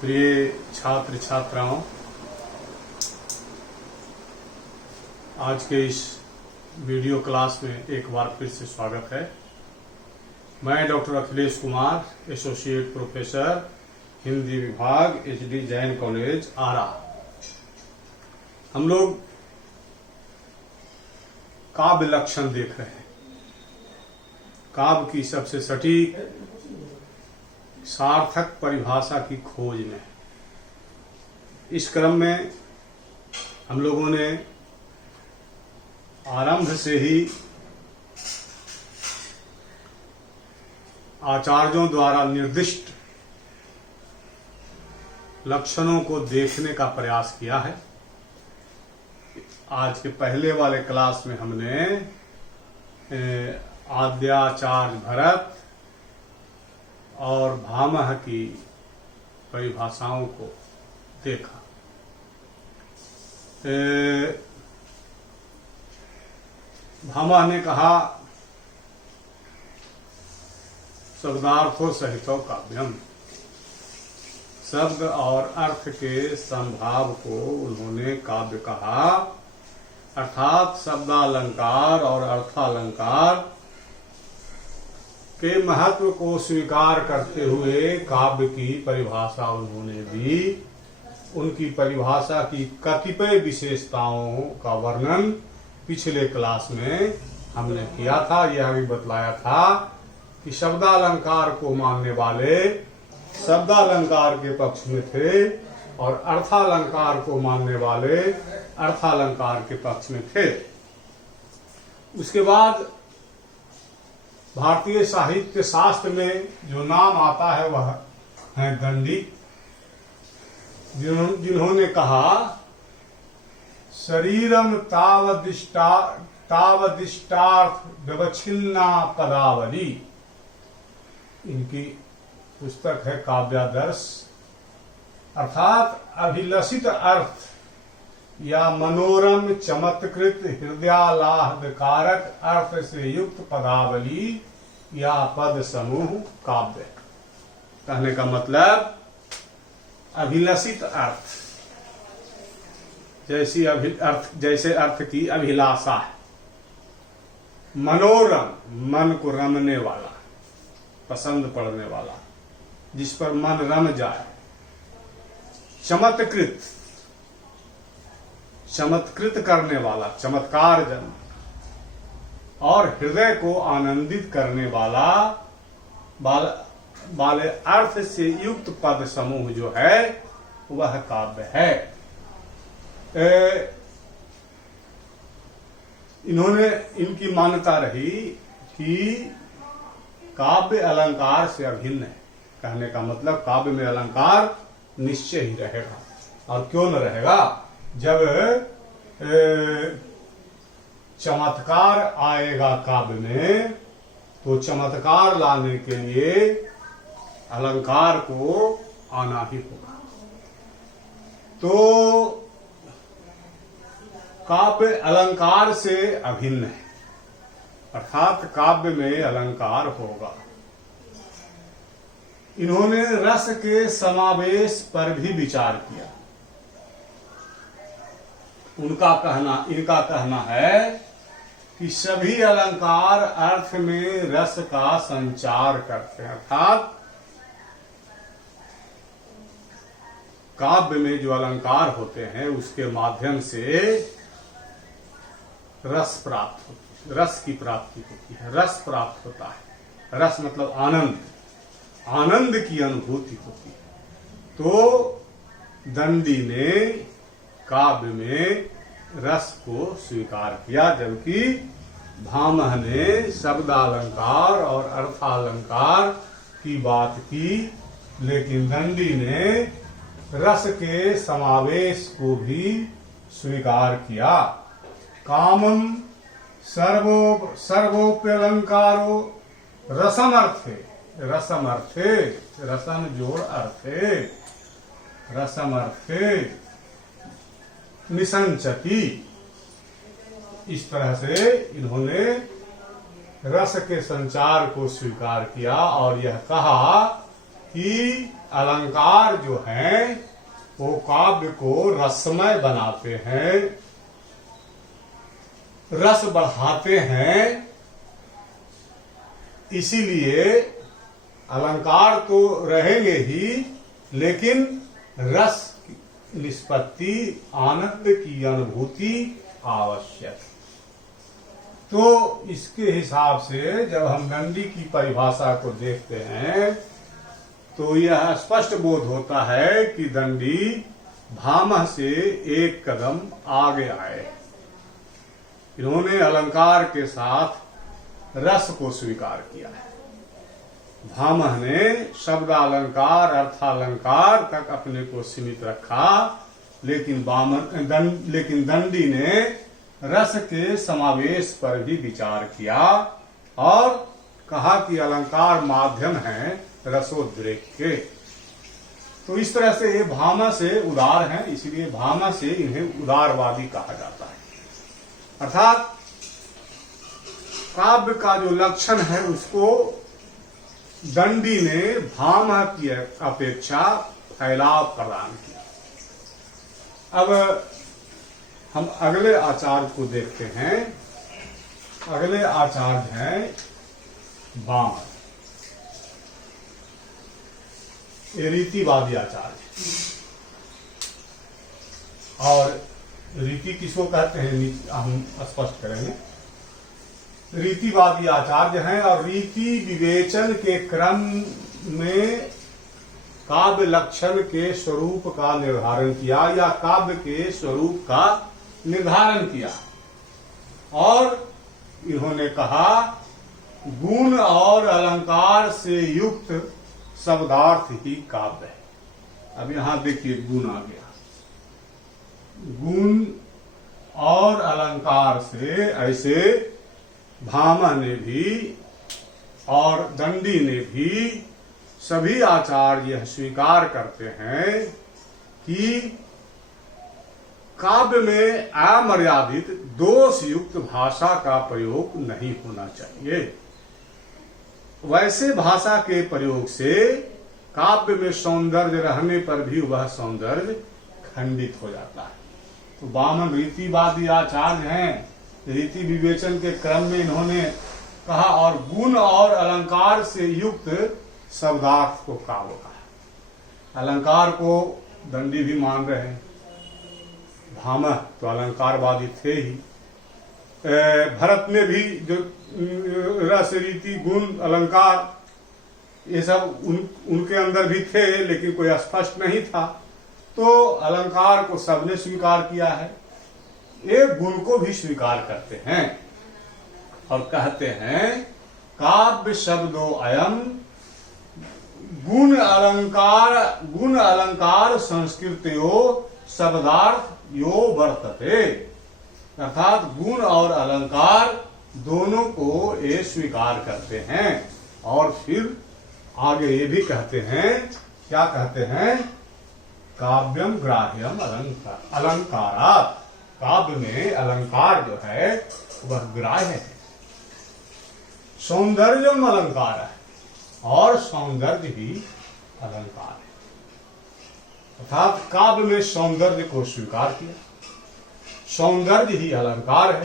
प्रिय छात्र छात्राओं, आज के इस वीडियो क्लास में एक बार फिर से स्वागत है। मैं doctor Akhilesh Kumar, associate professor, Hindi विभाग, HD जैन कॉलेज, आरा। हम लोग काव्य लक्षण देख रहे हैं। काव्य की सबसे सटीक सार्थक परिभाषा की खोज में इस क्रम में हम लोगों ने आरंभ से ही आचार्यों द्वारा निर्दिष्ट लक्षणों को देखने का प्रयास किया है। आज के पहले वाले क्लास में हमने आद्याचार्य भरत और भामह की परिभाषाओं को देखा। भामह ने कहा शब्दार्थों सहितो काव्यम, शब्द और अर्थ के संभाव को उन्होंने काव्य कहा, अर्थात शब्दालंकार और अर्थालंकार के महत्व को स्वीकार करते हुए काव्य की परिभाषा उन्होंने दी। उनकी परिभाषा की कतिपय विशेषताओं का वर्णन पिछले क्लास में हमने किया था। यह भी बतलाया था कि शब्दालंकार को मानने वाले शब्दालंकार के पक्ष में थे और अर्थालंकार को मानने वाले अर्थालंकार के पक्ष में थे। उसके बाद भारतीय साहित्य शास्त्र में जो नाम आता है वह है दंडी, जिन्होंने कहा शरीरम तावदिष्टार्थ व्यवच्छिन्ना पदावली। इनकी पुस्तक है काव्यादर्श, अर्थात अभिलषित अर्थ या मनोरम चमत्कृत हृदयालाहदकारक अर्थ से युक्त पदावली या पद समूह काव्य। कहने का मतलब अभिलषित अर्थ, जैसे अर्थ की अभिलाषा है, मनोरम मन को रमने वाला, पसंद पड़ने वाला, जिस पर मन रम जाए, चमत्कृत करने वाला, चमत्कार जन, और हृदय को आनंदित करने वाले अर्थ से युक्त पद समूह जो है वह काव्य है। इनकी मान्यता रही कि काव्य अलंकार से अभिन्न है। कहने का मतलब काव्य में अलंकार निश्चय ही रहेगा। और क्यों न रहेगा, जब चमत्कार आएगा काव्य में तो चमत्कार लाने के लिए अलंकार को आना ही होगा। तो काव्य अलंकार से अभिन्न है, अर्थात काव्य में अलंकार होगा। इन्होंने रस के समावेश पर भी विचार किया। इनका कहना है कि सभी अलंकार अर्थ में रस का संचार करते हैं, अर्थात काव्य में जो अलंकार होते हैं उसके माध्यम से रस प्राप्त होती है, रस की प्राप्ति होती है, रस प्राप्त होता है। रस मतलब आनंद, आनंद की अनुभूति होती है। तो दंडी ने काव्य में रस को स्वीकार किया, जबकि भामह ने शब्दालंकार और अर्थालंकार की बात की, लेकिन दंडी ने रस के समावेश को भी स्वीकार किया। कामम सर्वोप्यलंकारो रसमर्थे, रसम जोड़ अर्थे, रसमर्थे निसंचति। इस तरह से इन्होंने रस के संचार को स्वीकार किया और यह कहा कि अलंकार जो हैं वो काव्य को रसमय बनाते हैं, रस बढ़ाते हैं। इसीलिए अलंकार तो रहेंगे ही, लेकिन रस निष्पत्ति, आनंद की अनुभूति आवश्यक। तो इसके हिसाब से जब हम दंडी की परिभाषा को देखते हैं तो यह स्पष्ट बोध होता है कि दंडी भामह से एक कदम आगे आए। इन्होंने अलंकार के साथ रस को स्वीकार किया है। भामह ने शब्दालंकार, अर्थालंकार तक अपने को सीमित रखा, लेकिन दंडी ने रस के समावेश पर भी विचार किया और कहा कि अलंकार माध्यम है रसोद्रेक के। तो इस तरह से ये भामह से उदार हैं, इसलिए भामह से इन्हें उदारवादी कहा जाता है। अर्थात काव्य का जो लक्षण है उसको दंडी ने भामह की अपेक्षा फैलाव प्रदान किया। अब हम अगले आचार्य को देखते हैं। अगले आचार्य हैं वामन, ये रीतिवादी आचार्य। और रीति किसको कहते हैं हम स्पष्ट करेंगे। रीतिवादी आचार्य हैं और रीति विवेचन के क्रम में काव्य लक्षण के स्वरूप का निर्धारण किया या काव्य के स्वरूप का निर्धारण किया। और इन्होंने कहा गुण और अलंकार से युक्त शब्दार्थ ही काव्य है। अब यहां देखिए गुण आ गया। गुण और अलंकार से ऐसे भामह ने भी और दंडी ने भी, सभी आचार्य यह स्वीकार करते हैं कि काव्य में अमर्यादित दोष युक्त भाषा का प्रयोग नहीं होना चाहिए। वैसे भाषा के प्रयोग से काव्य में सौंदर्य रहने पर भी वह सौंदर्य खंडित हो जाता है। तो वामन रीतिवादी आचार्य हैं। रीति विवेचन के क्रम में इन्होंने कहा और गुण और अलंकार से युक्त शब्दार्थ को काव्य कहा। अलंकार को दंडी भी मान रहे हैं, भामह तो अलंकारवादी थे ही। भरत ने भी जो रस, रीति, गुण, अलंकार ये सब उनके अंदर भी थे, लेकिन कोई स्पष्ट नहीं था। तो अलंकार को सबने स्वीकार किया है। एक गुण को भी स्वीकार करते हैं और कहते हैं काव्य शब्दो अयम गुण अलंकार संस्कृतयो शब्दार्थ यो वर्तते। अर्थात गुण और अलंकार दोनों को ये स्वीकार करते हैं। और फिर आगे ये भी कहते हैं, क्या कहते हैं, काव्यम ग्राह्यम अलंकारात्। काव्य में अलंकार जो है वह ग्राह्य है। सौंदर्यम अलंकार है और सौंदर्य ही अलंकार है। अर्थात काव्य में सौंदर्य को स्वीकार किया, सौंदर्य ही अलंकार है।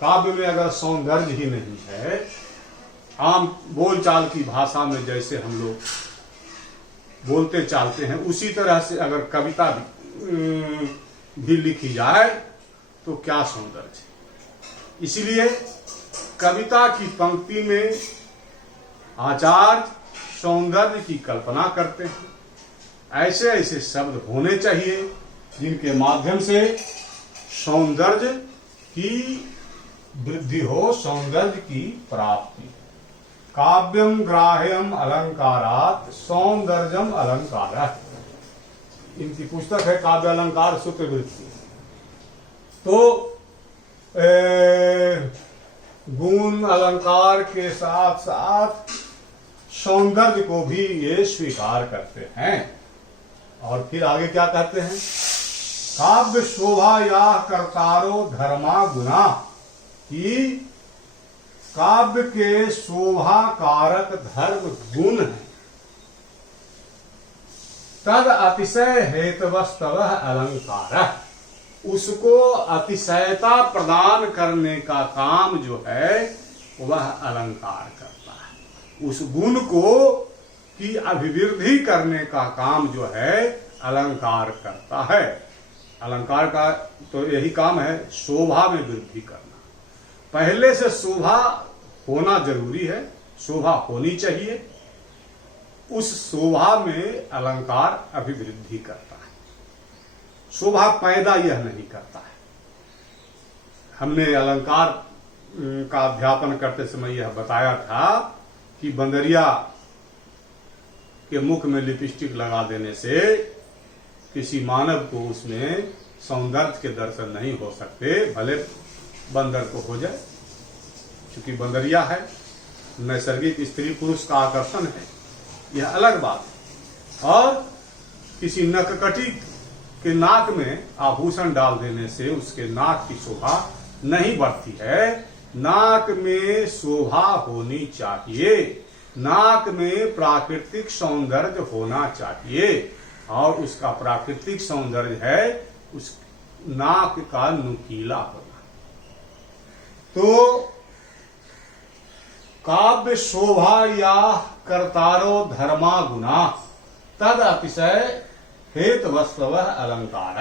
काव्य में अगर सौंदर्य ही नहीं है, आम बोलचाल की भाषा में जैसे हम लोग बोलते चालते हैं, उसी तरह से अगर कविता भी लिखी जाए तो क्या सौंदर्य है। इसीलिए कविता की पंक्ति में आचार्य सौंदर्य की कल्पना करते हैं। ऐसे ऐसे शब्द होने चाहिए जिनके माध्यम से सौंदर्य की वृद्धि हो, सौंदर्य की प्राप्ति। काव्यम ग्राह्यम अलंकारात् सौंदर्यम अलंकार। इनकी पुस्तक है काव्य अलंकार सूत्र वृत्ति। तो गुण अलंकार के साथ साथ सौंदर्य को भी ये स्वीकार करते हैं। और फिर आगे क्या कहते हैं, काव्य शोभा या कर्तारो धर्मा गुना, कि काव्य के शोभा कारक धर्म गुण है। तद अतिशय हेतवस्तव अलंकार, उसको अतिशयता प्रदान करने का काम जो है वह अलंकार करता है। उस गुण को की अभिवृद्धि करने का काम जो है अलंकार करता है। अलंकार का तो यही काम है, शोभा में वृद्धि करना। पहले से शोभा होना जरूरी है, शोभा होनी चाहिए, उस शोभा में अलंकार अभिवृद्धि करता है, शोभा पैदा यह नहीं करता है। हमने अलंकार का अध्यापन करते समय यह बताया था कि बंदरिया के मुख में लिपस्टिक लगा देने से किसी मानव को उसमें सौंदर्य के दर्शन नहीं हो सकते, भले बंदर को हो जाए, क्योंकि बंदरिया है, नैसर्गिक स्त्री पुरुष का आकर्षण है, यह अलग बात है। और किसी नककटी के नाक में आभूषण डाल देने से उसके नाक की शोभा नहीं बढ़ती है। नाक में शोभा होनी चाहिए, नाक में प्राकृतिक सौंदर्य होना चाहिए, और उसका प्राकृतिक सौंदर्य है उस नाक का नुकीला होना। तो काव्य शोभा या कर्तारो धर्मा गुना तद अतिशय हेतवस्तव अलंकार,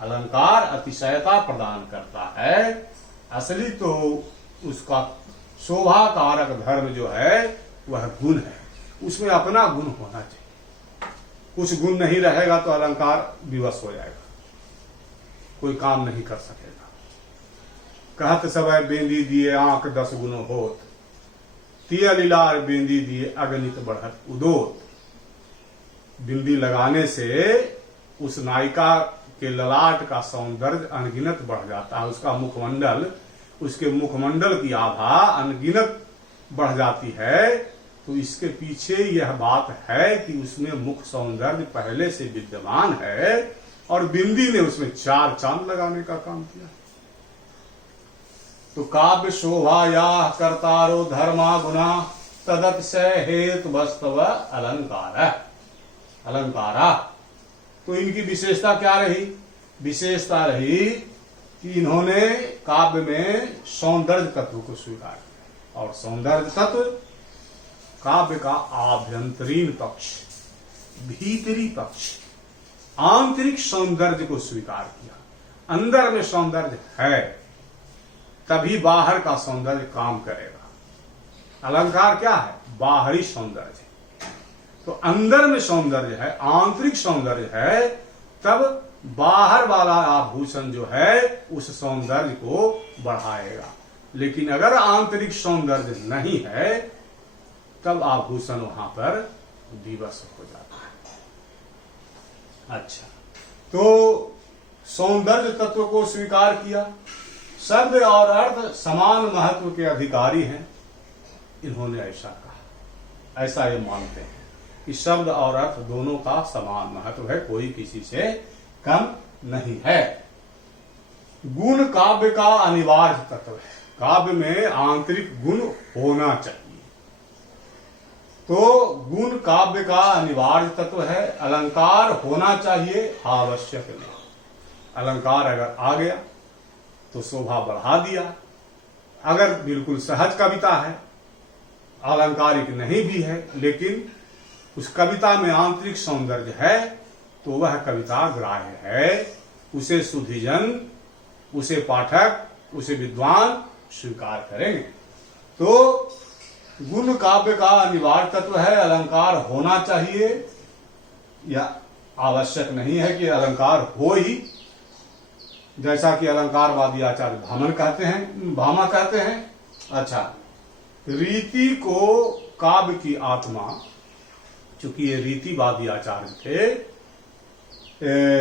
अलंकार अतिशयता प्रदान करता है। असली तो उसका शोभा कारक धर्म जो है वह गुण है, उसमें अपना गुण होना चाहिए। कुछ गुण नहीं रहेगा तो अलंकार विवश हो जाएगा, कोई काम नहीं कर सकेगा। कहत समय बेंदी दिए आंख 10 गुण होत, तिया लीलार बेंदी दिए अगणित बढ़त उदोत। बिंदी लगाने से उस नायिका के ललाट का सौंदर्य अनगिनत बढ़ जाता है, उसका मुखमंडल, उसके मुखमंडल की आभा अनगिनत बढ़ जाती है। तो इसके पीछे यह बात है कि उसमें मुख सौंदर्य पहले से विद्यमान है और बिंदी ने उसमें 4 चांद लगाने का काम किया। तो काव्य शोभा या कर्तारो धर्मा गुना तदतिशय हेतु वस्तव अलंकार, अलंकारा। तो इनकी विशेषता क्या रही? विशेषता रही कि इन्होंने काव्य में सौंदर्य तत्व को स्वीकार किया, और सौंदर्य तत्व काव्य का आभ्यंतरीण पक्ष, भीतरी पक्ष, आंतरिक सौंदर्य को स्वीकार किया। अंदर में सौंदर्य है तभी बाहर का सौंदर्य काम करेगा। अलंकार क्या है? बाहरी सौंदर्य। तो अंदर में सौंदर्य है, आंतरिक सौंदर्य है, तब बाहर वाला आभूषण जो है उस सौंदर्य को बढ़ाएगा। लेकिन अगर आंतरिक सौंदर्य नहीं है तब आभूषण वहां पर विवश हो जाता है। अच्छा, तो सौंदर्य तत्व को स्वीकार किया। शब्द और अर्थ समान महत्व के अधिकारी हैं, इन्होंने ऐसा कहा, ऐसा ये मानते हैं कि शब्द और अर्थ दोनों का समान महत्व है, कोई किसी से कम नहीं है। गुण काव्य का अनिवार्य तत्व है, काव्य में आंतरिक गुण होना चाहिए। तो गुण काव्य का अनिवार्य तत्व है। अलंकार होना चाहिए, आवश्यक नहीं। अलंकार अगर आ गया तो शोभा बढ़ा दिया। अगर बिल्कुल सहज कविता है, अलंकारिक नहीं भी है, लेकिन उस कविता में आंतरिक सौंदर्य है, तो वह कविता ग्राह्य है। उसे सुधीजन, उसे पाठक, उसे विद्वान स्वीकार करेंगे। तो गुण काव्य का अनिवार्य तत्व है, अलंकार होना चाहिए, या आवश्यक नहीं है कि अलंकार हो ही। जैसा कि अलंकारवादी आचार्य भामा कहते हैं। अच्छा, रीति को काव्य की आत्मा, चूंकि ये रीतिवादी आचार्य थे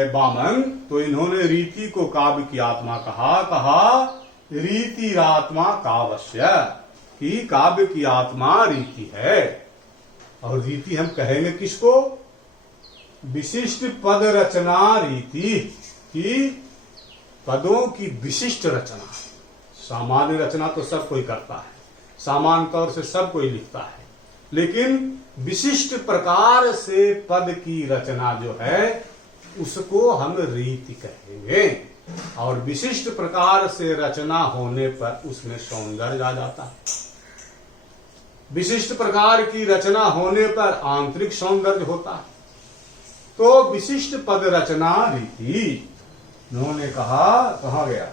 वामन, तो इन्होंने रीति को काव्य की आत्मा कहा रीतिरात्मा काव्य, कि काव्य की आत्मा रीति है। और रीति हम कहेंगे किसको? विशिष्ट पद रचना रीति, की पदों की विशिष्ट रचना। सामान्य रचना तो सब कोई करता है, सामान्य तौर से सब कोई लिखता है, लेकिन विशिष्ट प्रकार से पद की रचना जो है उसको हम रीति कहेंगे, और विशिष्ट प्रकार से रचना होने पर उसमें सौंदर्य आ जाता है। विशिष्ट प्रकार की रचना होने पर आंतरिक सौंदर्य होता है। तो विशिष्ट पद रचना रीति, उन्होंने कहा गया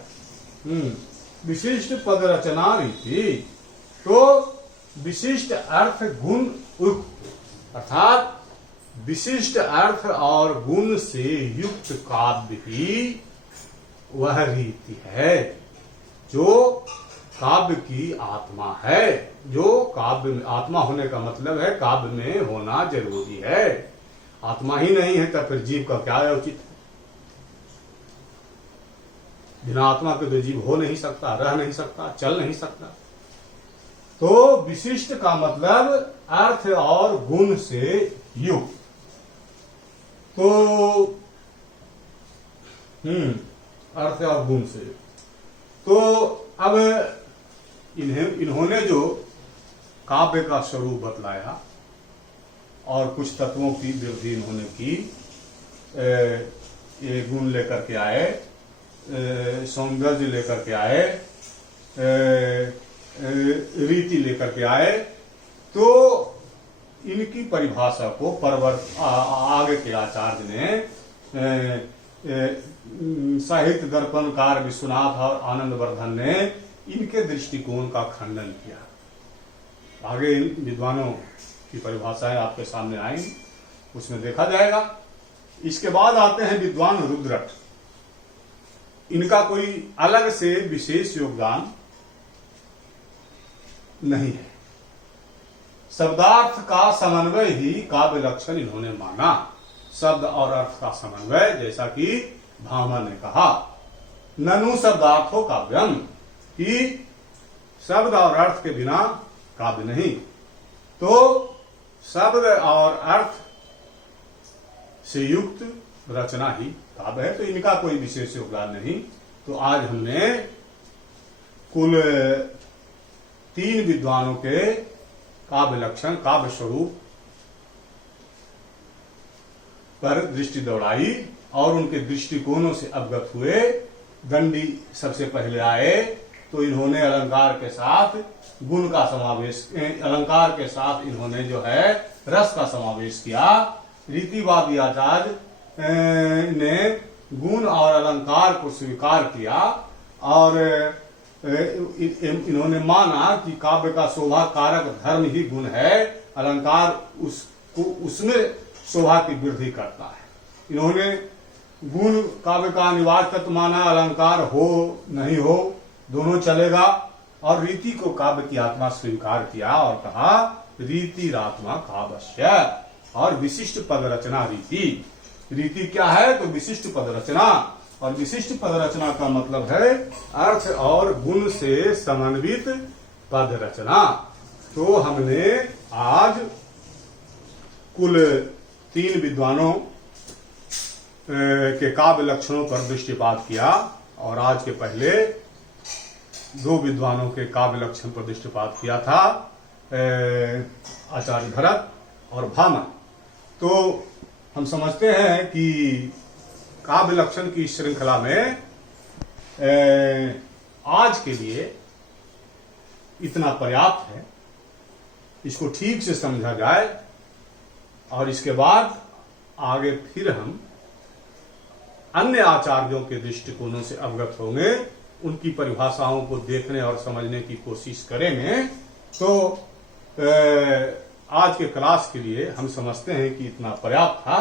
विशिष्ट पद रचना रीति, तो विशिष्ट अर्थ गुण युक्त, अर्थात विशिष्ट अर्थ और गुण से युक्त काव्य ही वह रीति है जो काव्य की आत्मा है। जो काव्य में आत्मा होने का मतलब है काव्य में होना जरूरी है। आत्मा ही नहीं है तब फिर जीव का क्या उचित है? बिना आत्मा के तो जीव हो नहीं सकता, रह नहीं सकता, चल नहीं सकता। तो विशिष्ट का मतलब अर्थ और गुण से युक्त। तो अर्थ और गुण से, तो अब इन्होंने जो काव्य का स्वरूप बतलाया और कुछ तत्वों की वृद्धि इन्होंने की, ये गुण लेकर के आए, सौंदर्य लेकर के आए, रीति लेकर के आए, तो इनकी परिभाषा को आगे के आचार्य ने साहित्य दर्पणकार विश्वनाथ और आनंदवर्धन ने इनके दृष्टिकोण का खंडन किया। आगे इन विद्वानों की परिभाषाएं आपके सामने आएंगी, उसमें देखा जाएगा। इसके बाद आते हैं विद्वान रुद्रट। इनका कोई अलग से विशेष योगदान नहीं है। शब्दार्थ का समन्वय ही काव्य लक्षण इन्होंने माना। शब्द और अर्थ का समन्वय, जैसा कि भामा ने कहा, ननु शब्दार्थो काव्यम, कि शब्द और अर्थ के बिना काव्य नहीं। तो शब्द और अर्थ से युक्त रचना ही काव्य है। तो इनका कोई विशेष योगदान नहीं। तो आज हमने कुल 3 विद्वानों के काव्य लक्षण, काव्य स्वरूप पर दृष्टि दौड़ाई और उनके दृष्टिकोणों से अवगत हुए। दंडी सबसे पहले आए, तो इन्होंने अलंकार के साथ गुण का समावेश, अलंकार के साथ इन्होंने जो है रस का समावेश किया। रीतिवादी आचार्य ने गुण और अलंकार को स्वीकार किया और इन्होंने माना कि काव्य का शोभा कारक धर्म ही गुण है, अलंकार उसमें शोभा की वृद्धि करता है। इन्होंने गुण काव्य का अनिवार्य तत्व माना, अलंकार हो नहीं हो दोनों चलेगा, और रीति को काव्य की आत्मा स्वीकार किया और कहा रीति आत्मा काव्य और विशिष्ट पद रचना रीति। रीति क्या है? तो विशिष्ट पद रचना, और विशिष्ट पद रचना का मतलब है अर्थ और गुण से समन्वित पद रचना। तो हमने आज कुल 3 विद्वानों के काव्य लक्षणों पर दृष्टिपात किया, और आज के पहले 2 विद्वानों के काव्य लक्षण पर दृष्टिपात किया था, आचार्य भरत और भामन। तो हम समझते हैं कि काव्य लक्षण की श्रृंखला में आज के लिए इतना पर्याप्त है। इसको ठीक से समझा जाए और इसके बाद आगे फिर हम अन्य आचार्यों के दृष्टिकोणों से अवगत होंगे, उनकी परिभाषाओं को देखने और समझने की कोशिश करेंगे। तो आज के क्लास के लिए हम समझते हैं कि इतना पर्याप्त था।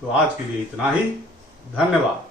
तो आज के लिए इतना ही। धन्यवाद।